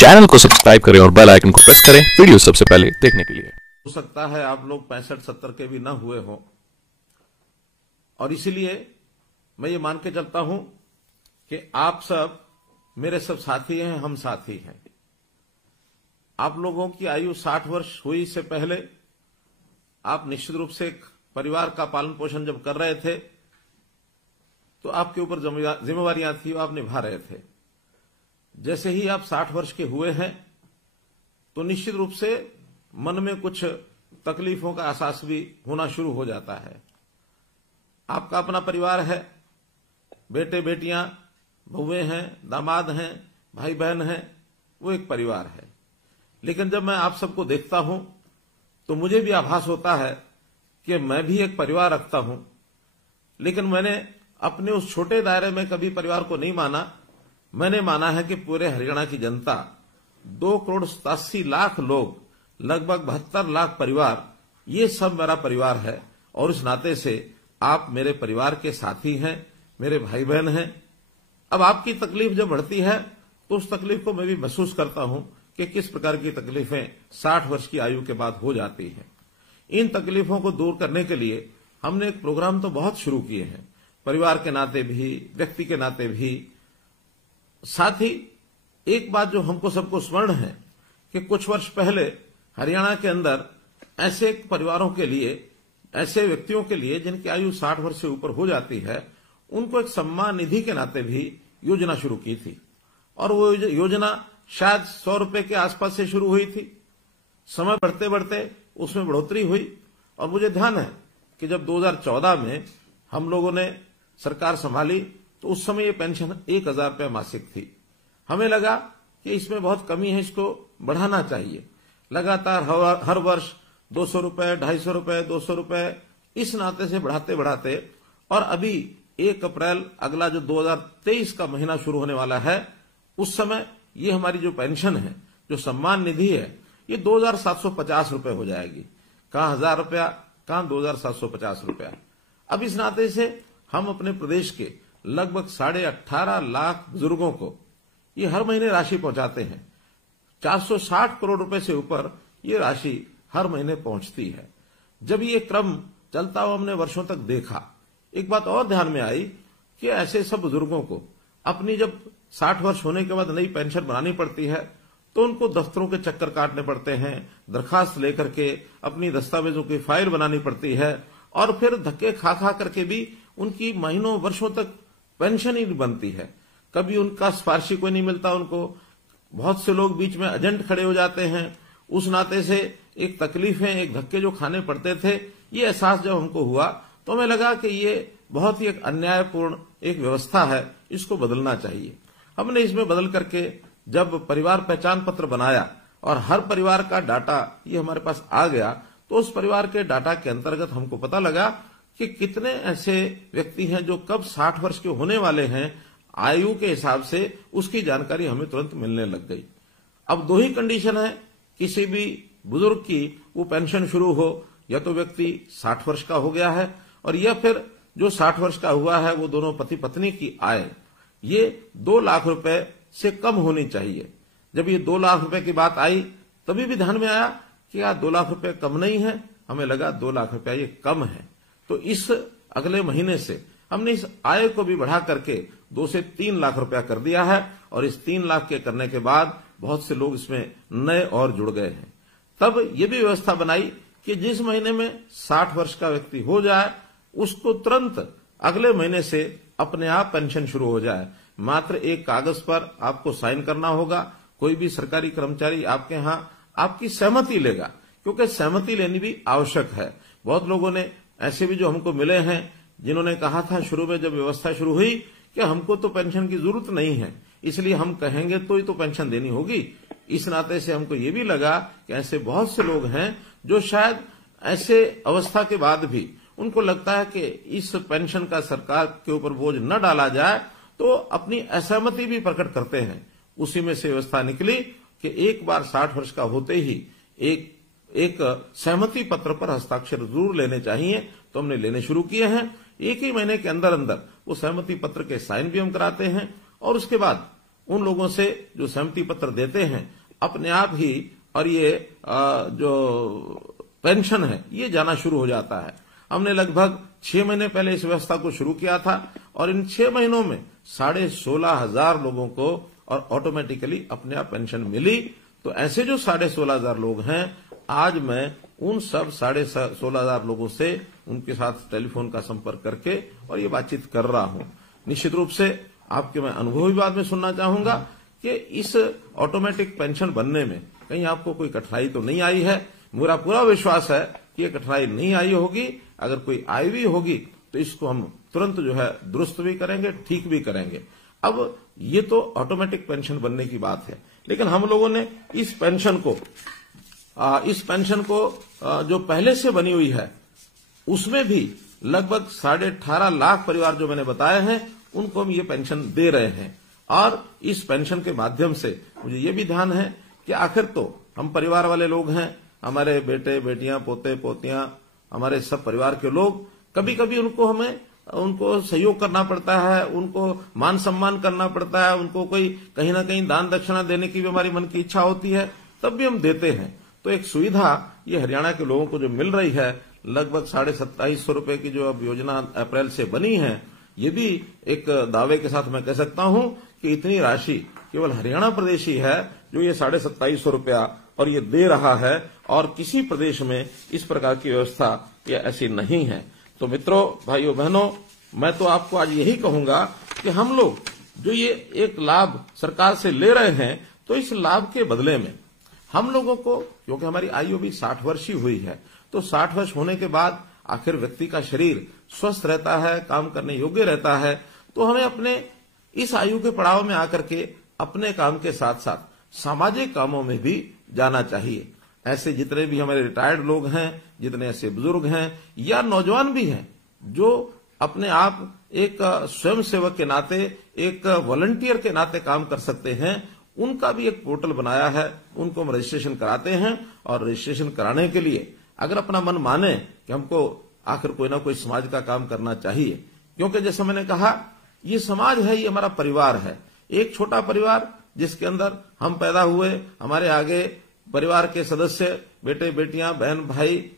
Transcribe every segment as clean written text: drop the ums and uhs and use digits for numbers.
Channel को subscribe करें और बेल आइकन को प्रेस करें वीडियो सबसे पहले देखने के लिए। हो सकता है आप लोग 65-70 के भी ना हुए हों, और इसीलिए मैं ये मान के चलता हूं कि आप सब मेरे सब साथी हैं, हम साथी हैं। आप लोगों की आयु 60 वर्ष हुई से पहले आप निश्चित रूप से एक परिवार का पालन पोषण जब कर रहे थे तो आपके ऊपर जिम्मेवारियां थी, आप निभा रहे थे। जैसे ही आप 60 वर्ष के हुए हैं तो निश्चित रूप से मन में कुछ तकलीफों का एहसास भी होना शुरू हो जाता है। आपका अपना परिवार है, बेटे बेटियां, बहुएं हैं, दामाद हैं, भाई बहन हैं, वो एक परिवार है। लेकिन जब मैं आप सबको देखता हूं तो मुझे भी आभास होता है कि मैं भी एक परिवार रखता हूं, लेकिन मैंने अपने उस छोटे दायरे में कभी परिवार को नहीं माना। मैंने माना है कि पूरे हरियाणा की जनता 2,87,00,000 लोग, लगभग 72 लाख परिवार, ये सब मेरा परिवार है। और इस नाते से आप मेरे परिवार के साथी हैं, मेरे भाई बहन हैं। अब आपकी तकलीफ जब बढ़ती है तो उस तकलीफ को मैं भी महसूस करता हूं कि किस प्रकार की तकलीफें 60 वर्ष की आयु के बाद हो जाती हैं। इन तकलीफों को दूर करने के लिए हमने एक प्रोग्राम तो बहुत शुरू किए हैं, परिवार के नाते भी, व्यक्ति के नाते भी। साथ ही एक बात जो हमको सबको स्मरण है कि कुछ वर्ष पहले हरियाणा के अंदर ऐसे परिवारों के लिए, ऐसे व्यक्तियों के लिए जिनकी आयु 60 वर्ष से ऊपर हो जाती है, उनको एक सम्मान निधि के नाते भी योजना शुरू की थी। और वो योजना शायद 100 रुपए के आसपास से शुरू हुई थी। समय बढ़ते बढ़ते उसमें बढ़ोतरी हुई और मुझे ध्यान है कि जब 2014 में हम लोगों ने सरकार संभाली तो उस समय ये पेंशन 1,000 रुपये मासिक थी। हमें लगा कि इसमें बहुत कमी है, इसको बढ़ाना चाहिए। लगातार हर वर्ष 200 रुपये, 250 रुपये, 200 रुपये, इस नाते से बढ़ाते बढ़ाते, और अभी 1 अप्रैल अगला जो 2023 का महीना शुरू होने वाला है, उस समय ये हमारी जो पेंशन है, जो सम्मान निधि है, ये 2,750 रुपये हो जाएगी। कहां 1,000 रुपया, कहां 2,750 रुपया। अब इस नाते से हम अपने प्रदेश के लगभग 18.5 लाख बुजुर्गों को ये हर महीने राशि पहुंचाते हैं। 460 करोड़ रुपए से ऊपर ये राशि हर महीने पहुंचती है। जब ये क्रम चलता हुआ हमने वर्षों तक देखा, एक बात और ध्यान में आई कि ऐसे सब बुजुर्गों को अपनी जब 60 वर्ष होने के बाद नई पेंशन बनानी पड़ती है तो उनको दफ्तरों के चक्कर काटने पड़ते हैं, दरखास्त लेकर के अपनी दस्तावेजों की फाइल बनानी पड़ती है, और फिर धक्के खा खा करके भी उनकी महीनों वर्षों तक पेंशन ही नहीं बनती है। कभी उनका सिफारिशी कोई नहीं मिलता उनको। बहुत से लोग बीच में एजेंट खड़े हो जाते हैं। उस नाते से एक तकलीफें, एक धक्के जो खाने पड़ते थे, ये एहसास जब हमको हुआ तो हमें लगा कि ये बहुत ही एक अन्यायपूर्ण एक व्यवस्था है, इसको बदलना चाहिए। हमने इसमें बदल करके जब परिवार पहचान पत्र बनाया और हर परिवार का डाटा ये हमारे पास आ गया, तो उस परिवार के डाटा के अंतर्गत हमको पता लगा कि कितने ऐसे व्यक्ति हैं जो कब 60 वर्ष के होने वाले हैं, आयु के हिसाब से उसकी जानकारी हमें तुरंत मिलने लग गई। अब 2 ही कंडीशन है किसी भी बुजुर्ग की वो पेंशन शुरू हो, या तो व्यक्ति 60 वर्ष का हो गया है, और या फिर जो 60 वर्ष का हुआ है वो दोनों पति पत्नी की आय ये 2 लाख रुपए से कम होनी चाहिए। जब ये 2 लाख रुपए की बात आई तभी भी ध्यान में आया कि यार 2 लाख रुपए कम नहीं है, हमें लगा 2 लाख रुपया ये कम है। तो इस अगले महीने से हमने इस आय को भी बढ़ा करके 2 से 3 लाख रुपया कर दिया है, और इस 3 लाख के करने के बाद बहुत से लोग इसमें नए और जुड़ गए हैं। तब ये भी व्यवस्था बनाई कि जिस महीने में 60 वर्ष का व्यक्ति हो जाए उसको तुरंत अगले महीने से अपने आप पेंशन शुरू हो जाए। मात्र एक कागज पर आपको साइन करना होगा। कोई भी सरकारी कर्मचारी आपके यहां आपकी सहमति लेगा, क्योंकि सहमति लेनी भी आवश्यक है। बहुत लोगों ने ऐसे भी जो हमको मिले हैं जिन्होंने कहा था शुरू में जब व्यवस्था शुरू हुई कि हमको तो पेंशन की जरूरत नहीं है, इसलिए हम कहेंगे तो ही तो पेंशन देनी होगी। इस नाते से हमको ये भी लगा कि ऐसे बहुत से लोग हैं जो शायद ऐसे अवस्था के बाद भी उनको लगता है कि इस पेंशन का सरकार के ऊपर बोझ न डाला जाए, तो अपनी असहमति भी प्रकट करते हैं। उसी में से व्यवस्था निकली कि एक बार 60 वर्ष का होते ही एक सहमति पत्र पर हस्ताक्षर जरूर लेने चाहिए। तो हमने लेने शुरू किए हैं। 1 ही महीने के अंदर अंदर वो सहमति पत्र के साइन भी हम कराते हैं, और उसके बाद उन लोगों से जो सहमति पत्र देते हैं अपने आप ही, और ये जो पेंशन है ये जाना शुरू हो जाता है। हमने लगभग 6 महीने पहले इस व्यवस्था को शुरू किया था और इन 6 महीनों में 16,500 लोगों को और ऑटोमेटिकली अपने आप पेंशन मिली। तो ऐसे जो 16,500 लोग हैं, आज मैं उन सब 16,500 लोगों से उनके साथ टेलीफोन का संपर्क करके और ये बातचीत कर रहा हूं। निश्चित रूप से आपके मैं अनुभव भी बाद में सुनना चाहूंगा कि इस ऑटोमेटिक पेंशन बनने में कहीं आपको कोई कठिनाई तो नहीं आई है। मेरा पूरा विश्वास है कि ये कठिनाई नहीं आई होगी। अगर कोई आई भी होगी तो इसको हम तुरंत जो है दुरुस्त भी करेंगे, ठीक भी करेंगे। अब ये तो ऑटोमेटिक पेंशन बनने की बात है, लेकिन हम लोगों ने इस पेंशन को जो पहले से बनी हुई है उसमें भी लगभग 18.5 लाख परिवार जो मैंने बताए हैं उनको हम ये पेंशन दे रहे हैं। और इस पेंशन के माध्यम से मुझे ये भी ध्यान है कि आखिर तो हम परिवार वाले लोग हैं, हमारे बेटे बेटियां पोते पोतियां, हमारे सब परिवार के लोग, कभी कभी उनको सहयोग करना पड़ता है, उनको मान सम्मान करना पड़ता है, उनको कोई कहीं ना कहीं दान दक्षिणा देने की भी हमारी मन की इच्छा होती है, तब भी हम देते हैं। तो एक सुविधा ये हरियाणा के लोगों को जो मिल रही है, लगभग 27,500 रुपए की जो अब योजना अप्रैल से बनी है, ये भी एक दावे के साथ मैं कह सकता हूं कि इतनी राशि केवल हरियाणा प्रदेश ही है जो ये 27,500 रुपया और ये दे रहा है, और किसी प्रदेश में इस प्रकार की व्यवस्था ये ऐसी नहीं है। तो मित्रों, भाइयों बहनों, मैं तो आपको आज यही कहूंगा कि हम लोग जो ये एक लाभ सरकार से ले रहे हैं, तो इस लाभ के बदले में हम लोगों को, क्योंकि हमारी आयु भी 60 वर्ष ही हुई है, तो 60 वर्ष होने के बाद आखिर व्यक्ति का शरीर स्वस्थ रहता है, काम करने योग्य रहता है, तो हमें अपने इस आयु के पड़ाव में आकर के अपने काम के साथ साथ सामाजिक कामों में भी जाना चाहिए। ऐसे जितने भी हमारे रिटायर्ड लोग हैं, जितने ऐसे बुजुर्ग हैं या नौजवान भी हैं जो अपने आप एक स्वयंसेवक के नाते, एक वॉलंटियर के नाते काम कर सकते हैं, उनका भी एक पोर्टल बनाया है। उनको हम रजिस्ट्रेशन कराते हैं और रजिस्ट्रेशन कराने के लिए अगर अपना मन माने कि हमको आखिर कोई ना कोई समाज का काम करना चाहिए, क्योंकि जैसे मैंने कहा ये समाज है, ये हमारा परिवार है, एक छोटा परिवार जिसके अंदर हम पैदा हुए, हमारे आगे परिवार के सदस्य, बेटे बेटियां, बहन भाई,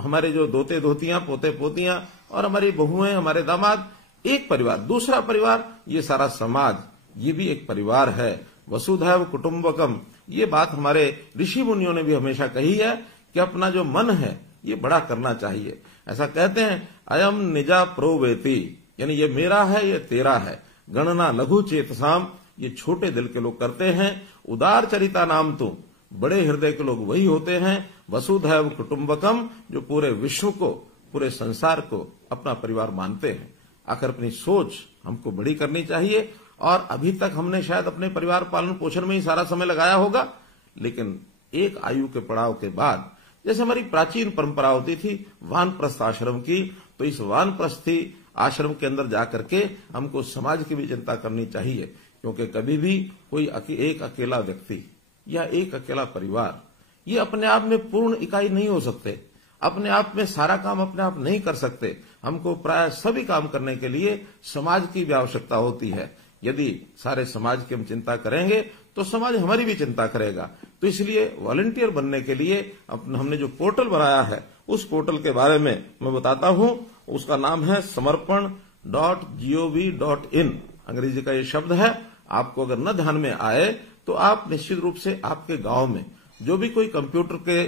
हमारे जो दोते दोतियां, पोते पोतियां और हमारी बहुएं, हमारे दामाद, एक परिवार। दूसरा परिवार ये सारा समाज, ये भी एक परिवार है। वसुधैव कुटुंबकम, ये बात हमारे ऋषि मुनियों ने भी हमेशा कही है कि अपना जो मन है ये बड़ा करना चाहिए। ऐसा कहते हैं, अयम निजा प्रोवेति, यानी ये मेरा है, ये तेरा है। गणना लघु चेतसाम, ये छोटे दिल के लोग करते हैं। उदार चरिता नाम तुम, बड़े हृदय के लोग वही होते हैं। वसुधैव कुटुंबकम, जो पूरे विश्व को, पूरे संसार को अपना परिवार मानते हैं। आखिर अपनी सोच हमको बड़ी करनी चाहिए, और अभी तक हमने शायद अपने परिवार पालन पोषण में ही सारा समय लगाया होगा, लेकिन एक आयु के पड़ाव के बाद, जैसे हमारी प्राचीन परंपरा होती थी वानप्रस्थ आश्रम की, तो इस वानप्रस्थी आश्रम के अंदर जाकर के हमको समाज की भी चिंता करनी चाहिए, क्योंकि कभी भी कोई एक अकेला व्यक्ति या एक अकेला परिवार ये अपने आप में पूर्ण इकाई नहीं हो सकते, अपने आप में सारा काम अपने आप नहीं कर सकते। हमको प्राय सभी काम करने के लिए समाज की भी आवश्यकता होती है। यदि सारे समाज की हम चिंता करेंगे तो समाज हमारी भी चिंता करेगा। तो इसलिए वॉलंटियर बनने के लिए हमने जो पोर्टल बनाया है, उस पोर्टल के बारे में मैं बताता हूं। उसका नाम है samarpan.gov.in, अंग्रेजी का ये शब्द है। आपको अगर न ध्यान में आए तो आप निश्चित रूप से आपके गांव में जो भी कोई कंप्यूटर के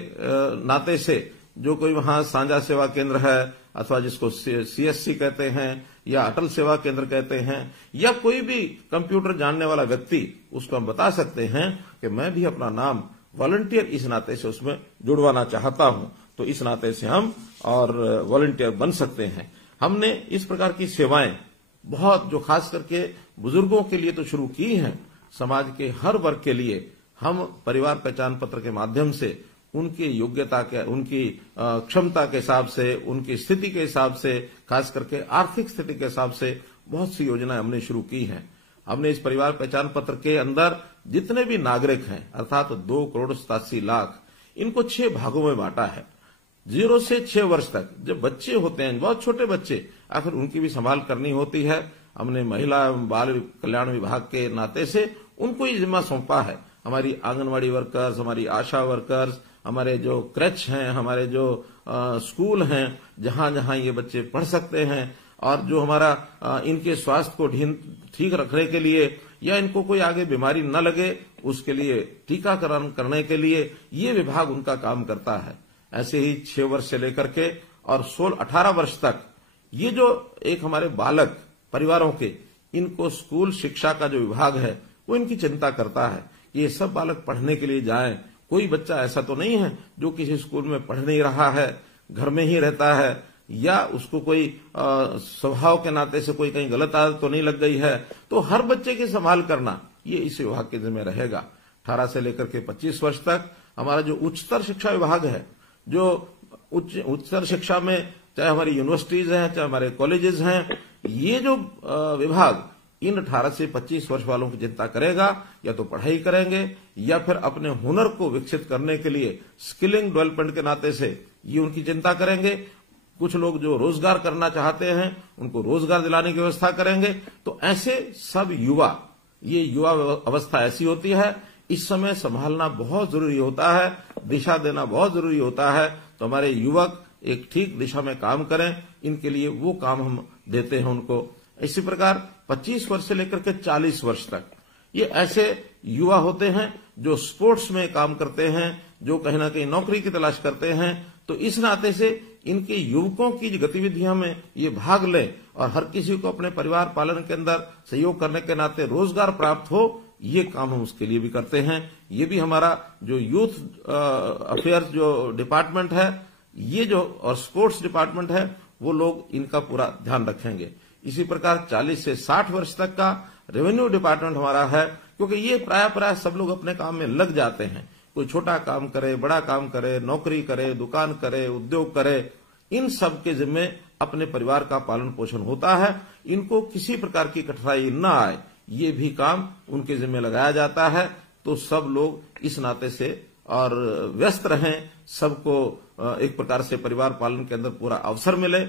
नाते से जो कोई वहां साझा सेवा केंद्र है, अथवा जिसको सीएससी कहते हैं या अटल सेवा केंद्र कहते हैं, या कोई भी कंप्यूटर जानने वाला व्यक्ति, उसको हम बता सकते हैं कि मैं भी अपना नाम वॉलंटियर इस नाते से उसमें जुड़वाना चाहता हूं। तो इस नाते से हम और वॉलंटियर बन सकते हैं। हमने इस प्रकार की सेवाएं बहुत, जो खास करके बुजुर्गों के लिए तो शुरू की हैं, समाज के हर वर्ग के लिए हम परिवार पहचान पत्र के माध्यम से उनकी योग्यता के, उनकी क्षमता के हिसाब से, उनकी स्थिति के हिसाब से, खास करके आर्थिक स्थिति के हिसाब से बहुत सी योजनाएं हमने शुरू की हैं। हमने इस परिवार पहचान पत्र के अंदर जितने भी नागरिक हैं, अर्थात 2,87,00,000, इनको 6 भागों में बांटा है। 0 से 6 वर्ष तक जब बच्चे होते हैं, बहुत छोटे बच्चे, आखिर उनकी भी संभाल करनी होती है। हमने महिला एवं बाल कल्याण विभाग के नाते से उनको ये जिम्मा सौंपा है। हमारी आंगनवाड़ी वर्कर्स, हमारी आशा वर्कर्स, हमारे जो क्रच हैं, हमारे जो स्कूल हैं, जहां जहां ये बच्चे पढ़ सकते हैं, और जो हमारा इनके स्वास्थ्य को ठीक रखने के लिए या इनको कोई आगे बीमारी न लगे उसके लिए टीकाकरण करने के लिए ये विभाग उनका काम करता है। ऐसे ही 6 वर्ष से लेकर के और 16-18 वर्ष तक ये जो एक हमारे बालक परिवारों के, इनको स्कूल शिक्षा का जो विभाग है वो इनकी चिंता करता है कि ये सब बालक पढ़ने के लिए जाएं। कोई बच्चा ऐसा तो नहीं है जो किसी स्कूल में पढ़ नहीं रहा है, घर में ही रहता है, या उसको कोई स्वभाव के नाते से कोई कहीं गलत आदत तो नहीं लग गई है। तो हर बच्चे की संभाल करना ये इस विभाग के जिम्मे रहेगा। 18 से लेकर के 25 वर्ष तक हमारा जो उच्चतर शिक्षा विभाग है, जो उच्चतर शिक्षा में चाहे हमारी यूनिवर्सिटीज हैं, चाहे हमारे कॉलेजेस हैं, ये जो विभाग इन 18 से 25 वर्ष वालों की चिंता करेगा। या तो पढ़ाई करेंगे या फिर अपने हुनर को विकसित करने के लिए स्किलिंग डेवलपमेंट के नाते से ये उनकी चिंता करेंगे। कुछ लोग जो रोजगार करना चाहते हैं उनको रोजगार दिलाने की व्यवस्था करेंगे। तो ऐसे सब युवा, ये युवा अवस्था ऐसी होती है, इस समय संभालना बहुत जरूरी होता है, दिशा देना बहुत जरूरी होता है। तो हमारे युवक एक ठीक दिशा में काम करें, इनके लिए वो काम हम देते हैं उनको। इसी प्रकार 25 वर्ष से लेकर के 40 वर्ष तक ये ऐसे युवा होते हैं जो स्पोर्ट्स में काम करते हैं, जो कहीं ना कहीं नौकरी की तलाश करते हैं। तो इस नाते से इनके युवकों की गतिविधियों में ये भाग लें और हर किसी को अपने परिवार पालन के अंदर सहयोग करने के नाते रोजगार प्राप्त हो, ये काम हम उसके लिए भी करते हैं। ये भी हमारा जो यूथ अफेयर्स जो डिपार्टमेंट है, ये जो और स्पोर्ट्स डिपार्टमेंट है, वो लोग इनका पूरा ध्यान रखेंगे। इसी प्रकार 40 से 60 वर्ष तक का रेवेन्यू डिपार्टमेंट हमारा है, क्योंकि ये प्राय सब लोग अपने काम में लग जाते हैं। कोई छोटा काम करे, बड़ा काम करे, नौकरी करे, दुकान करे, उद्योग करे, इन सब के जिम्मे अपने परिवार का पालन पोषण होता है। इनको किसी प्रकार की कठिनाई न आए, ये भी काम उनके जिम्मे लगाया जाता है। तो सब लोग इस नाते से और व्यस्त रहें, सबको एक प्रकार से परिवार पालन के अंदर पूरा अवसर मिले।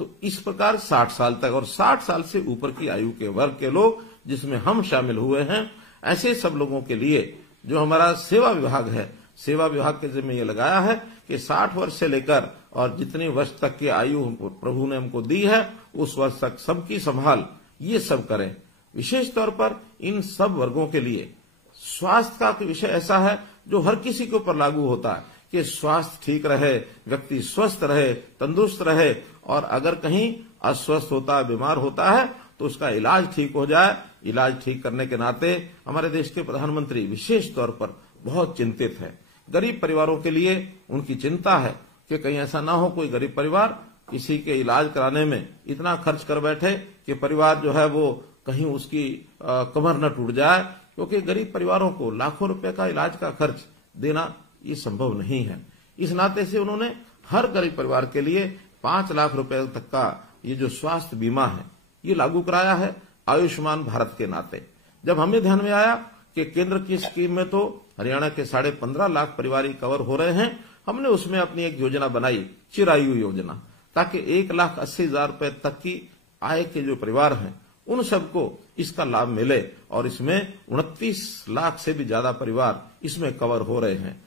तो इस प्रकार 60 साल तक और 60 साल से ऊपर की आयु के वर्ग के लोग, जिसमें हम शामिल हुए हैं, ऐसे सब लोगों के लिए जो हमारा सेवा विभाग है, सेवा विभाग के जिम्मे ये लगाया है कि 60 वर्ष से लेकर और जितने वर्ष तक की आयु प्रभु ने हमको दी है, उस वर्ष तक सबकी संभाल ये सब करें। विशेष तौर पर इन सब वर्गों के लिए स्वास्थ्य का विषय ऐसा है जो हर किसी के ऊपर लागू होता है कि स्वास्थ्य ठीक रहे, व्यक्ति स्वस्थ रहे, तंदुरुस्त रहे, और अगर कहीं अस्वस्थ होता है, बीमार होता है, तो उसका इलाज ठीक हो जाए। इलाज ठीक करने के नाते हमारे देश के प्रधानमंत्री विशेष तौर पर बहुत चिंतित है। गरीब परिवारों के लिए उनकी चिंता है कि कहीं ऐसा ना हो कोई गरीब परिवार किसी के इलाज कराने में इतना खर्च कर बैठे कि परिवार जो है वो कहीं उसकी कमर न टूट जाए, क्योंकि गरीब परिवारों को लाखों रुपए का इलाज का खर्च देना ये संभव नहीं है। इस नाते से उन्होंने हर गरीब परिवार के लिए 5 लाख रुपए तक का ये जो स्वास्थ्य बीमा है ये लागू कराया है आयुष्मान भारत के नाते। जब हमें ध्यान में आया कि केंद्र की स्कीम में तो हरियाणा के 15.5 लाख परिवार कवर हो रहे हैं, हमने उसमें अपनी एक योजना बनाई, चिरायु योजना, ताकि 1,80,000 रुपए तक की आय के जो परिवार हैं उन सबको इसका लाभ मिले। और इसमें 29 लाख से भी ज्यादा परिवार इसमें कवर हो रहे हैं।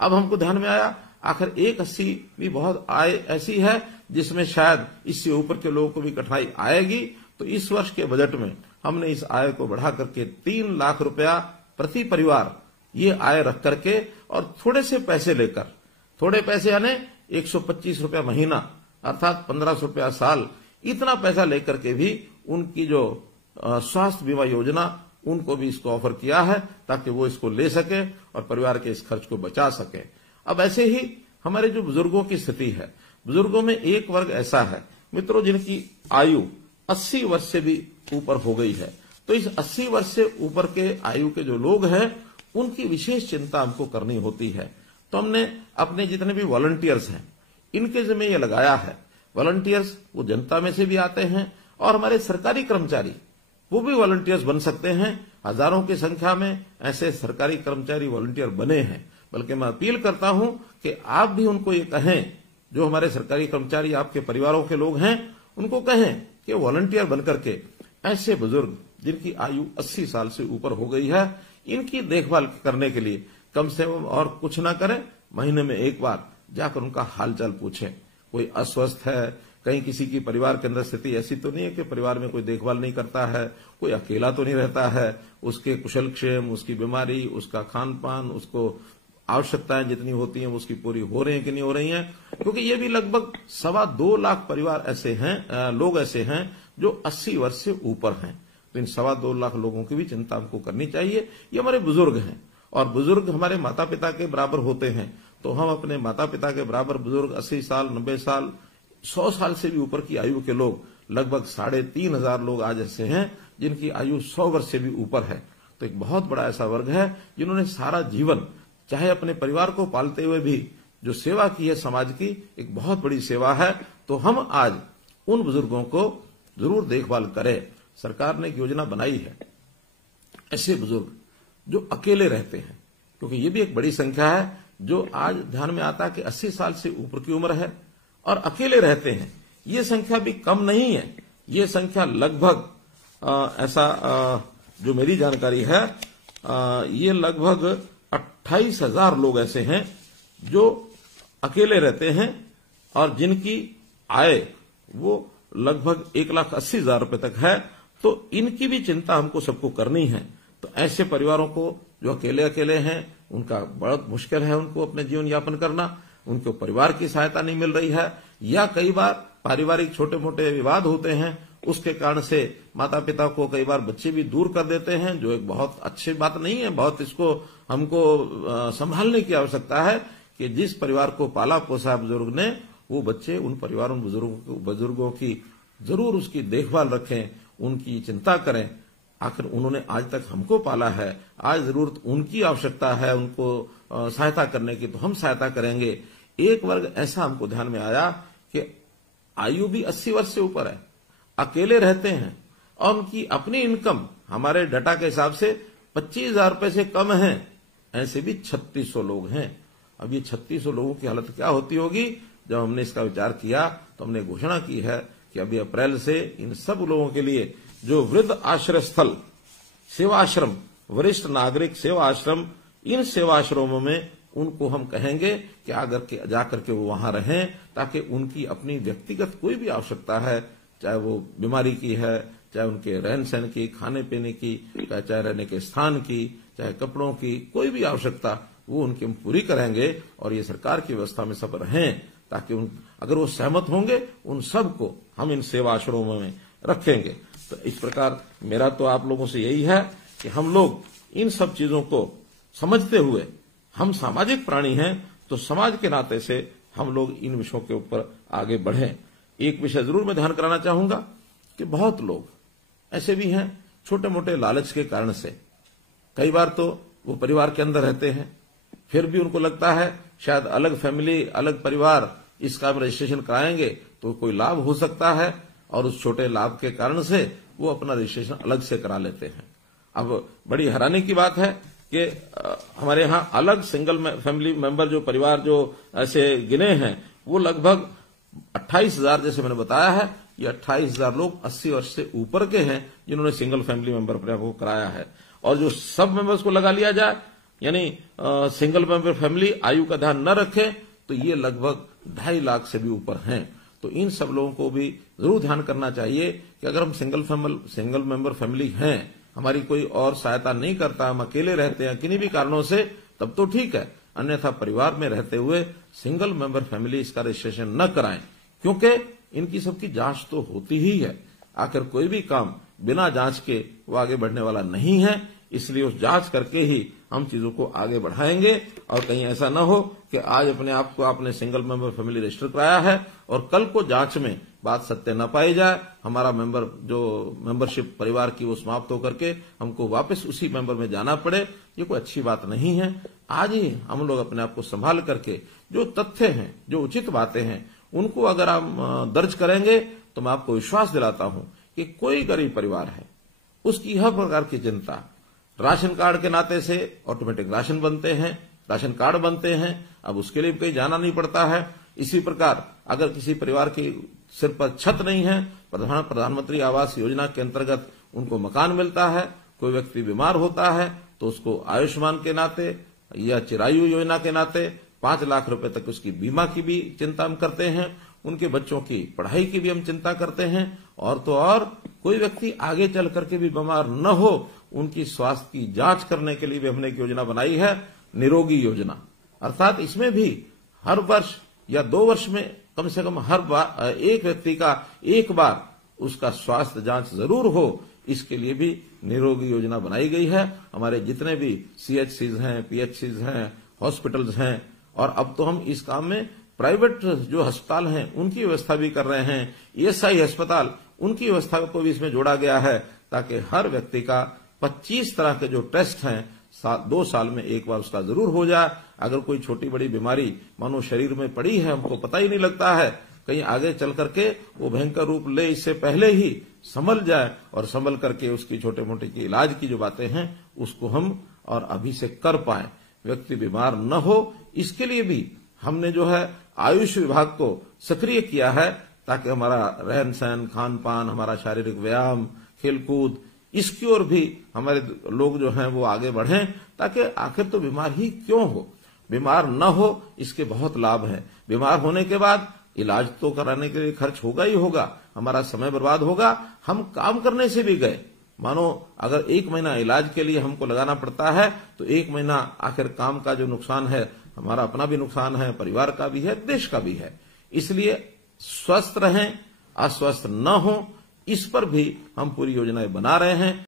अब हमको ध्यान में आया आखिर 1,80 भी बहुत आय ऐसी है जिसमें शायद इससे ऊपर के लोगों को भी कठिनाई आएगी। तो इस वर्ष के बजट में हमने इस आय को बढ़ा करके 3 लाख रुपया प्रति परिवार ये आय रख करके और थोड़े से पैसे लेकर, थोड़े पैसे यानी 125 रुपया महीना अर्थात 1500 रुपया साल, इतना पैसा लेकर के भी उनकी जो स्वास्थ्य बीमा योजना उनको भी इसको ऑफर किया है ताकि वो इसको ले सके और परिवार के इस खर्च को बचा सके। अब ऐसे ही हमारे जो बुजुर्गों की स्थिति है, बुजुर्गों में एक वर्ग ऐसा है मित्रों जिनकी आयु 80 वर्ष से भी ऊपर हो गई है। तो इस 80 वर्ष से ऊपर के आयु के जो लोग हैं उनकी विशेष चिंता हमको करनी होती है। तो हमने अपने जितने भी वॉलंटियर्स हैं इनके जिम्मे ये लगाया है। वॉलंटियर्स वो जनता में से भी आते हैं और हमारे सरकारी कर्मचारी वो भी वॉलंटियर्स बन सकते हैं। हजारों की संख्या में ऐसे सरकारी कर्मचारी वॉलंटियर बने हैं। बल्कि मैं अपील करता हूं कि आप भी उनको ये कहें, जो हमारे सरकारी कर्मचारी आपके परिवारों के लोग हैं, उनको कहें कि वॉलंटियर बनकर के ऐसे बुजुर्ग जिनकी आयु 80 साल से ऊपर हो गई है, इनकी देखभाल करने के लिए कम से कम और कुछ ना करें, महीने में एक बार जाकर उनका हालचाल पूछें। कोई अस्वस्थ है, कहीं किसी की परिवार के अंदर स्थिति ऐसी तो नहीं है कि परिवार में कोई देखभाल नहीं करता है, कोई अकेला तो नहीं रहता है, उसके कुशल क्षेम, उसकी बीमारी, उसका खान पान, उसको आवश्यकताएं जितनी होती हैं उसकी पूरी हो रही हैं कि नहीं हो रही हैं। क्योंकि ये भी लगभग 2.25 लाख परिवार ऐसे हैं, लोग ऐसे हैं जो 80 वर्ष से ऊपर हैं। तो इन 2.25 लाख लोगों की भी चिंता हमको करनी चाहिए। ये हमारे बुजुर्ग हैं और बुजुर्ग हमारे माता पिता के बराबर होते हैं, तो हम अपने माता पिता के बराबर बुजुर्ग 80 साल, 90 साल, 100 साल से भी ऊपर की आयु के लोग लगभग 3,500 लोग आज ऐसे हैं जिनकी आयु 100 वर्ष से भी ऊपर है। तो एक बहुत बड़ा ऐसा वर्ग है जिन्होंने सारा जीवन, चाहे अपने परिवार को पालते हुए भी जो सेवा की है समाज की, एक बहुत बड़ी सेवा है। तो हम आज उन बुजुर्गों को जरूर देखभाल करें। सरकार ने एक योजना बनाई है, ऐसे बुजुर्ग जो अकेले रहते हैं, क्योंकि ये भी एक बड़ी संख्या है जो आज ध्यान में आता है कि 80 साल से ऊपर की उम्र है और अकेले रहते हैं। ये संख्या भी कम नहीं है, ये संख्या लगभग जो मेरी जानकारी है, ये लगभग 28,000 लोग ऐसे हैं जो अकेले रहते हैं और जिनकी आय वो लगभग 1,80,000 रुपए तक है। तो इनकी भी चिंता हमको सबको करनी है। तो ऐसे परिवारों को जो अकेले अकेले हैं, उनका बहुत मुश्किल है उनको अपने जीवन यापन करना, उनको परिवार की सहायता नहीं मिल रही है, या कई बार पारिवारिक छोटे मोटे विवाद होते हैं, उसके कारण से माता पिता को कई बार बच्चे भी दूर कर देते हैं, जो एक बहुत अच्छी बात नहीं है। बहुत इसको हमको संभालने की आवश्यकता है कि जिस परिवार को पाला पोसा बुजुर्ग ने, वो बच्चे उन परिवारों बुजुर्गों की जरूर उसकी देखभाल रखें, उनकी चिंता करें। आखिर उन्होंने आज तक हमको पाला है, आज जरूरत उनकी आवश्यकता है उनको सहायता करने की, तो हम सहायता करेंगे। एक वर्ग ऐसा हमको ध्यान में आया कि आयु भी 80 वर्ष से ऊपर है, अकेले रहते हैं और उनकी अपनी इनकम हमारे डाटा के हिसाब से 25,000 रुपए से कम है। ऐसे भी 3600 लोग हैं। अब ये 3600 लोगों की हालत क्या होती होगी? जब हमने इसका विचार किया तो हमने घोषणा की है कि अभी अप्रैल से इन सब लोगों के लिए जो वृद्ध आश्रय स्थल, सेवाश्रम, वरिष्ठ नागरिक सेवा आश्रम, इन सेवाश्रमों में उनको हम कहेंगे कि जाकर के वो वहां रहें, ताकि उनकी अपनी व्यक्तिगत कोई भी आवश्यकता है, चाहे वो बीमारी की है, चाहे उनके रहन सहन की, खाने पीने की, चाहे रहने के स्थान की, चाहे कपड़ों की, कोई भी आवश्यकता वो उनकी हम पूरी करेंगे। और ये सरकार की व्यवस्था में सब रहें, ताकि अगर वो सहमत होंगे उन सबको हम इन सेवा आश्रमों में रखेंगे। तो इस प्रकार मेरा तो आप लोगों से यही है कि हम लोग इन सब चीजों को समझते हुए, हम सामाजिक प्राणी हैं, तो समाज के नाते से हम लोग इन विषयों के ऊपर आगे बढ़ें। एक विषय जरूर मैं ध्यान कराना चाहूंगा कि बहुत लोग ऐसे भी हैं छोटे मोटे लालच के कारण से, कई बार तो वो परिवार के अंदर रहते हैं, फिर भी उनको लगता है शायद अलग फैमिली, अलग परिवार, इसका रजिस्ट्रेशन कराएंगे तो कोई लाभ हो सकता है, और उस छोटे लाभ के कारण से वो अपना रजिस्ट्रेशन अलग से करा लेते हैं। अब बड़ी हैरानी की बात है कि हमारे यहां अलग सिंगल फैमिली मेंबर जो परिवार जो ऐसे गिने हैं, वो लगभग 28,000, जैसे मैंने बताया है, ये 28,000 लोग 80 वर्ष से ऊपर के हैं जिन्होंने सिंगल फैमिली मेंबर अपने को कराया है। और जो सब मेंबर्स को लगा लिया जाए, यानी सिंगल मेंबर फैमिली आयु का ध्यान न रखे, तो ये लगभग 2.5 लाख से भी ऊपर हैं। तो इन सब लोगों को भी जरूर ध्यान करना चाहिए कि अगर हम सिंगल मेंबर फैमिली हैं, हमारी कोई और सहायता नहीं करता, हम अकेले रहते हैं किन्हीं भी कारणों से, तब तो ठीक है। अन्यथा परिवार में रहते हुए सिंगल मेंबर फैमिली इसका रजिस्ट्रेशन न कराएं, क्योंकि इनकी सबकी जांच तो होती ही है। आखिर कोई भी काम बिना जांच के वो आगे बढ़ने वाला नहीं है, इसलिए उस जांच करके ही हम चीजों को आगे बढ़ाएंगे। और कहीं ऐसा न हो कि आज अपने आप को आपने सिंगल मेंबर फैमिली रजिस्टर कराया है और कल को जांच में बात सत्य न पाई जाए, हमारा मेंबरशिप परिवार की वो समाप्त होकर के हमको वापस उसी मेंबर में जाना पड़े। ये कोई अच्छी बात नहीं है। आज ही हम लोग अपने आप को संभाल करके जो तथ्य हैं, जो उचित बातें हैं, उनको अगर हम दर्ज करेंगे तो मैं आपको विश्वास दिलाता हूं कि कोई गरीब परिवार है, उसकी हर प्रकार की चिंता, राशन कार्ड के नाते से ऑटोमेटिक राशन बनते हैं, राशन कार्ड बनते हैं, अब उसके लिए कहीं जाना नहीं पड़ता है। इसी प्रकार अगर किसी परिवार की सिर पर छत नहीं है, प्रधानमंत्री आवास योजना के अंतर्गत उनको मकान मिलता है। कोई व्यक्ति बीमार होता है तो उसको आयुष्मान के नाते या चिरायु योजना के नाते 5 लाख रुपए तक उसकी बीमा की भी चिंता हम करते हैं। उनके बच्चों की पढ़ाई की भी हम चिंता करते हैं। और तो और कोई व्यक्ति आगे चल करके भी बीमार न हो, उनकी स्वास्थ्य की जांच करने के लिए भी हमने एक योजना बनाई है, निरोगी योजना। अर्थात इसमें भी हर वर्ष या 2 वर्ष में कम से कम हर बार एक व्यक्ति का एक बार उसका स्वास्थ्य जांच जरूर हो, इसके लिए भी निरोगी योजना बनाई गई है। हमारे जितने भी CHCs हैं, PHCs हैं, हॉस्पिटल्स हैं, और अब तो हम इस काम में प्राइवेट जो अस्पताल हैं उनकी व्यवस्था भी कर रहे हैं। ESI अस्पताल, उनकी व्यवस्था को भी इसमें जोड़ा गया है, ताकि हर व्यक्ति का 25 तरह के जो टेस्ट हैं 2 साल में एक बार उसका जरूर हो जाए। अगर कोई छोटी बड़ी बीमारी मानो शरीर में पड़ी है, हमको पता ही नहीं लगता है, कहीं आगे चल करके वो भयंकर रूप ले, इससे पहले ही संभल जाए और संभल करके उसकी छोटे मोटे की इलाज की जो बातें हैं उसको हम और अभी से कर पाए, व्यक्ति बीमार न हो, इसके लिए भी हमने जो है आयुष विभाग को सक्रिय किया है, ताकि हमारा रहन सहन, खान पान, हमारा शारीरिक व्यायाम, खेलकूद, इसकी ओर भी हमारे लोग जो हैं वो आगे बढ़ें, ताकि आखिर तो बीमार ही क्यों हो, बीमार न हो, इसके बहुत लाभ हैं। बीमार होने के बाद इलाज तो कराने के लिए खर्च होगा ही होगा, हमारा समय बर्बाद होगा, हम काम करने से भी गए। मानो अगर 1 महीना इलाज के लिए हमको लगाना पड़ता है तो 1 महीना आखिर काम का जो नुकसान है, हमारा अपना भी नुकसान है, परिवार का भी है, देश का भी है। इसलिए स्वस्थ रहें, अस्वस्थ न हो, इस पर भी हम पूरी योजनाएं बना रहे हैं।